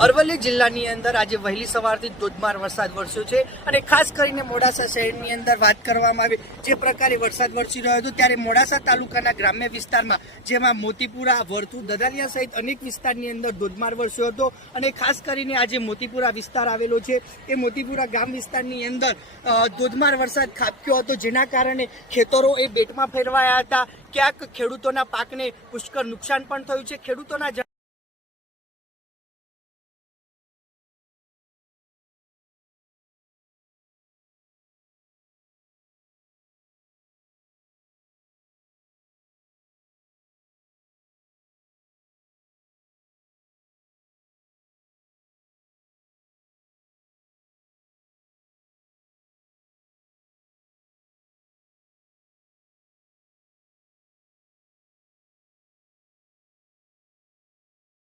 અરવલ્લી જિલ્લાની અંદર આજે વહેલી સવારથી જ ધોધમાર વરસાદ વરસ્યો છે અને ખાસ કરીને મોડાસા શહેરની અંદર વાત કરવામાં આવે, જે પ્રકારે વરસાદ વરસી રહ્યો હતો ત્યારે મોડાસા તાલુકાના ગ્રામ્ય વિસ્તારમાં, જેમાં મોતીપુરા વર્તુ દદાલિયા સહિત અનેક વિસ્તારની અંદર ધોધમાર વરસ્યો હતો અને ખાસ કરીને આજે મોતીપુરા વિસ્તાર આવેલો છે. એ મોતીપુરા ગામ વિસ્તારની અંદર ધોધમાર વરસાદ ખાબક્યો હતો, જેના કારણે ખેતરો એ બેટમાં ફેરવાયા હતા. ક્યાંક ખેડૂતોના પાકને પુષ્કળ નુકસાન પણ થયું છે. ખેડૂતોના જ-